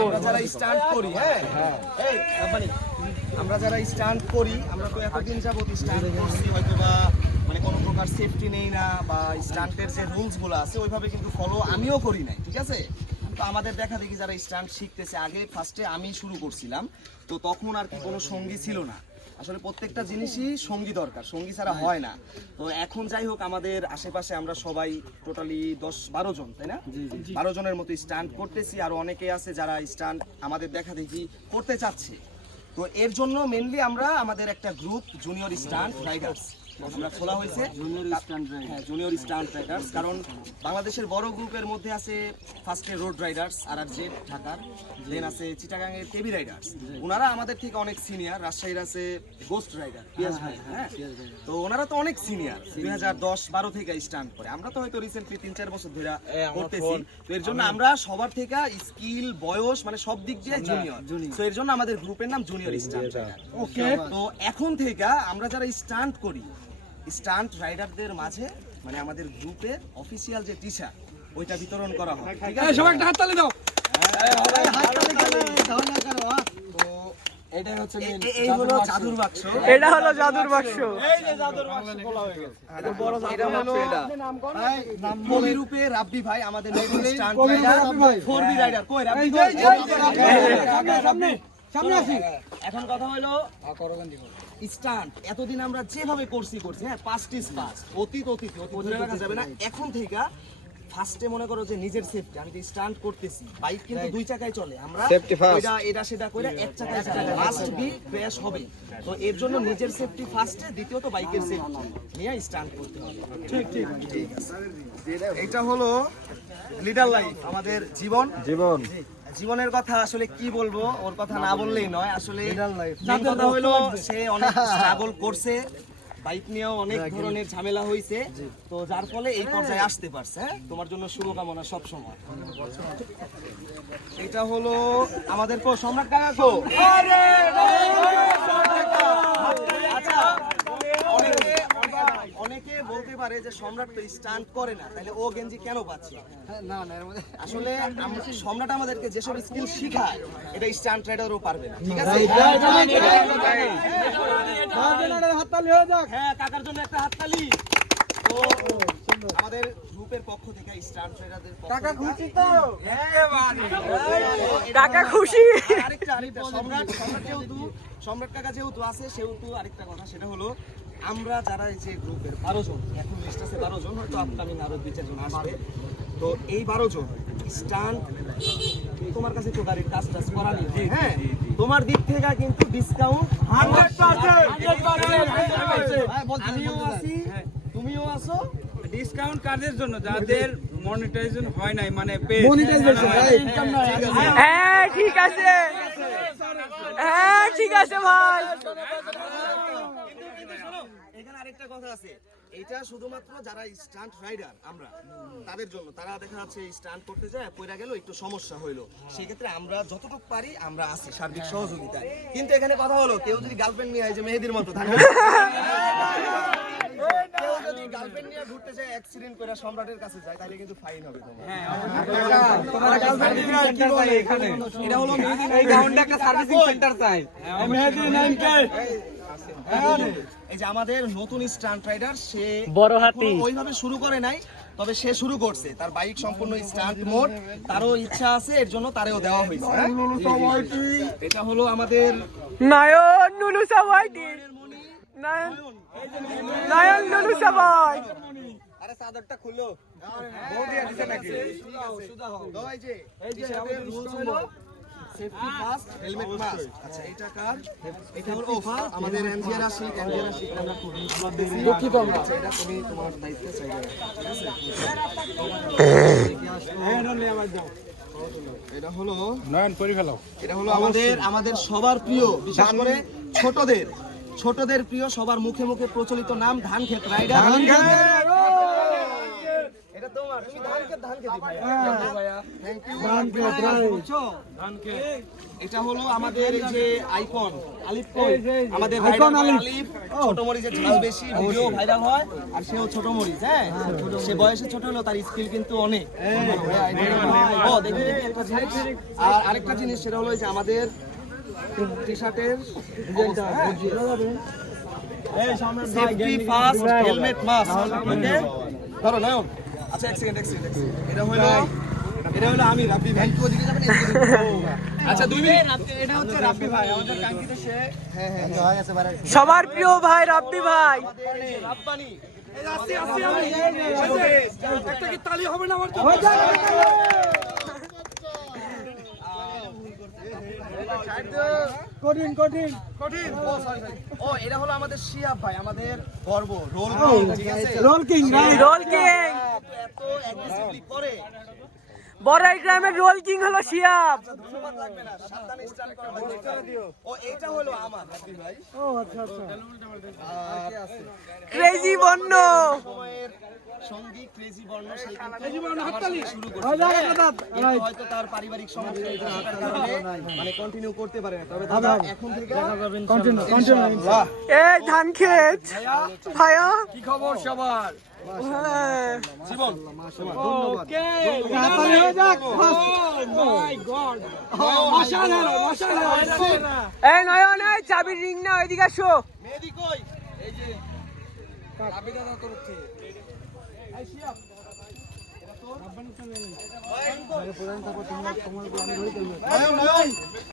আমরা যারা স্টান্ট করি হ্যাঁ? আমরা যারা স্টান্ট করি তো এতদিন যাবত স্টান্ট করছি হয়তো বা মানে কোনো প্রকার সেফটি নেই না বা স্টান্টের যে রুলসগুলো আছে ওইভাবে কিন্তু ফলো আমিও করি নাই ঠিক আছে? তো আমাদের দেখা দেখি যারা স্টান্ট শিখতেছে আগে ফার্স্টে আমি শুরু করছিলাম তো তখন আর কি কোনো সঙ্গী ছিল না। আসলে প্রত্যেকটা জিনিসই সঙ্গী দরকার সঙ্গী ছাড়া হয়। না। তো এখন যাই হোক আমাদের আশেপাশে আমরা সবাই টোটালি দশ বারো জন তাই না? বারো জনের মতো স্টান্ট করতেছি আর অনেকে আছে যারা স্টান্ট আমাদের দেখা দেখি করতে চাচ্ছে। তো এর জন্য মেনলি আমরা আমাদের একটা গ্রুপ জুনিয়র স্টান্ট রাইডার্স আমরা খোলা হয়েছে। হ্যাঁ জুনিয়র স্টান্ট রাইডার্স কারণ বাংলাদেশের বড় গ্রুপের মধ্যে আছে ফার্স্টে রোড রাইডার্স আর আর জেড ঢাকার দেন আছে রাইডার্স ওনারা আমাদের থেকে অনেক সিনিয়র রাজশাহীর আছে গোস্ট রাইডার পিয়াস ভাই হ্যাঁ তো ওনারা তো অনেক সিনিয়র দুই হাজার দশ বারো থেকে স্টান্ট করে। আমরা তো হয়তো রিসেন্টলি তিন চার বছর ধরে করতেছি। তো এর জন্য আমরা সবার থেকে স্কিল বয়স মানে সব দিক দিয়ে জুনিয়র তো এর জন্য আমাদের গ্রুপের নাম জুনিয়র স্টান্ট ওকে তো এখন থেকে আমরা যারা স্টান্ট করি স্টান্ট রাইডারদের মাঝে মানে আমাদের গ্রুপের অফিসিয়াল যে টি ওইটা বিতরণ করা হয় ঠিক আছে? সবাই একটা হাত তালি দাও তো এটাই হচ্ছে এই হলো জাদুর বাক্স। এটা হলো জাদুর বাক্স। সামনে আসি। এখন কথা হলো স্টান্ট এতদিন আমরা যেভাবে করছি করছি হ্যাঁ পাস্ট ইজ পাস্ট অতীত অতীত অতীত। যাবে না। এখন থেকে ফার্স্টে মনে করো যে নিজের সেফটি আমি স্টান্ট করতেছি বাইক কিন্তু দুই চাকায় চলে। আমরা এটা এটা সেটা করে এক চাকায় চালাই মাস্ট বি ক্র্যাশ হবে। তো এর জন্য নিজের সেফটি ফার্স্টে দ্বিতীয়ত বাইকের সেফটি নিয়ে স্টান্ট করতে হবে। ঠিক ঠিক ঠিক। এটা হলো লিডার লাইফ আমাদের জীবন। জীবন। জীবনের কথা আসলে কি বলব ওর কথা না বললেই নয়। আসলে কথা হলো সে অনেক স্ট্রাগল করছে। বাইক নিয়েও অনেক ধরনের ঝামেলা হয়েছে তো যার ফলে এই পর্যায়ে আসতে পারছে হ্যাঁ? তোমার জন্য শুভকামনা সব সময়। এটা হলো আমাদের কো সম্রাট কাকা কো আচ্ছা অনেকে অনেকে বলতে পারে যে সম্রাট তো স্টান্ট করে না তাহলে ও গেঞ্জি কেন পাচ্ছে না না এর মধ্যে আসলে সম্রাট আমাদেরকে যেসব স্কিল শিখায় এটা স্টান্ট রাইডারও পারবে না ঠিক আছে হাত তালি হয়ে যাক হ্যাঁ কাকার জন্য একটা হাততালি তো আমাদের গ্রুপের পক্ষ থেকে স্টান্ট রাইডারদের কাকা খুশি তো কাকা খুশি আরেকটা আরেকটা সম্রাট সম্রাট যেহেতু সম্রাট কাকা যেহেতু আছে সেহেতু আরেকটা কথা সেটা হলো আমরা যারা এই যে গ্রুপের বারো জন এখন লিস্ট আছে বারো জন হয়তো আপকামিং আরও দুই চারজন আসবে তো এই বারো জন স্টান্ট তোমার কাছে তো গাড়ির কাজ টাজ করা নেই হ্যাঁ তোমার দিক থেকে কিন্তু ডিসকাউন্ট হান্ড্রেড আমিও আছি তুমিও আছো ডিসকাউন্ট কার্ডের জন্য যাদের মনিটাইজেশন হয় নাই মানে পে মনিটাইজেশন হ্যাঁ ঠিক আছে হ্যাঁ ঠিক আছে ভাই আরেকটা কথা আছে। এটা শুধুমাত্র যারা স্টান্ট রাইডার আমরা তাদের জন্য। তারা দেখা যাচ্ছে স্টান্ট করতে যায় পয়রা গেল একটু সমস্যা হইল। সেক্ষেত্রে আমরা যতটুকু পারি আমরা আছি সার্বিক সহযোগিতায়। কিন্তু এখানে কথা হলো কেউ যদি গার্লফ্রেন্ড নিয়ে হয় যে মেহেদির মতো যদি গার্লফ্রেন্ড নিয়ে ঘুরতে যায় অ্যাক্সিডেন্ট করে সম্রাটের কাছে যায় তাহলে কিন্তু ফাইন হবে তোমার। এটা হলো মেহেদি এই গ্রাউন্ডে একটা সার্ভিসিং সেন্টার চাই। এই যে আমাদের নতুন স্টান্ট রাইডার সে বড় হাতি। ওইভাবে শুরু করে নাই তবে সে শুরু করছে। তার বাইক সম্পূর্ণ স্টান্ট মোড তারও ইচ্ছা আছে এর জন্য তারেও দেওয়া হয়েছে। হ্যাঁ? এটা হলো আমাদের নয়ন নুলু দিন নয়ন নয়ন নুলু সবাই আরে চাদরটা খুলো। তো এই যে টি-শার্টের rules হলো first, helmet must। আচ্ছা, এটা কার? এটা হলো ও, আমাদের এনজিআর এনজিআর আশিক আমরা। আচ্ছা, এটা তুমি তোমার দায়িত্বে রাখো, ঠিক আছে? এটা হলো নয়ন করে ফেলাও এটা হলো আমাদের আমাদের সবার প্রিয় বিশেষ করে ছোটদের। ছোটদের প্রিয় সবার মুখে মুখে প্রচলিত নাম ধান ক্ষেত রাইডার এটা তোমার। আমি ধানকে ধানকে দিই ভাইয়া। হ্যাঁ। ধানকে এটা হলো আমাদের যে আইকন আলিফ। কই? আমাদের আইকন আলিফ। ছোট মরিচের ঝাল বেশি ভিডিও ভাইরাল হয় আর সেও ছোট মরিচ হ্যাঁ? সে বয়সে ছোট হলো তার স্কিল কিন্তু অনেক। ও দেখি দেখি একটা জিনিস। আর আরেকটা জিনিস সেটা হলো যে আমাদের টি শার্টের সেফটি ফার্স্ট হেলমেট ওকে ধরো নয়ন আচ্ছা এক সেকেন্ড এক সেকেন্ড এটা হলো এটা হলো আমি রাব্বি ভাই। তুই ওদিকে যাবেন আচ্ছা দুই মিনিট। এটা হচ্ছে রাব্বি ভাই আমাদের কাঙ্ক্ষিত সে হ্যাঁ হ্যাঁ সবার প্রিয় ভাই রাব্বি ভাই। রাব্বানি। একটা কি তালি হবে না আমার কঠিন কঠিন। কঠিন। ও এটা হলো আমাদের শিয়াব ভাই আমাদের গর্ব রোল ঠিক আছে? Roll king roll king. বড়াই গ্রামের রোল কিং হলো শিয়াব। ধন্যবাদ লাগবে না। সাবধানে স্টার্ট করা লাগবে। ও এইটা হলো আমার। রাব্বি ভাই ও আচ্ছা আচ্ছা। ক্রেজি বন্য সঙ্গী ক্রেজি বর্ণ হয়তো তার পারিবারিক সমস্যা এই মানে কন্টিনিউ করতে পারে তবে দাদা এখন থেকে কন্টিনিউ কন্টিনিউ এই ধান খেত ভাইয়া। কি খবর সবার। জীবন এই নয়ন এই চাবির রিং না ওইদিকে আসো। কই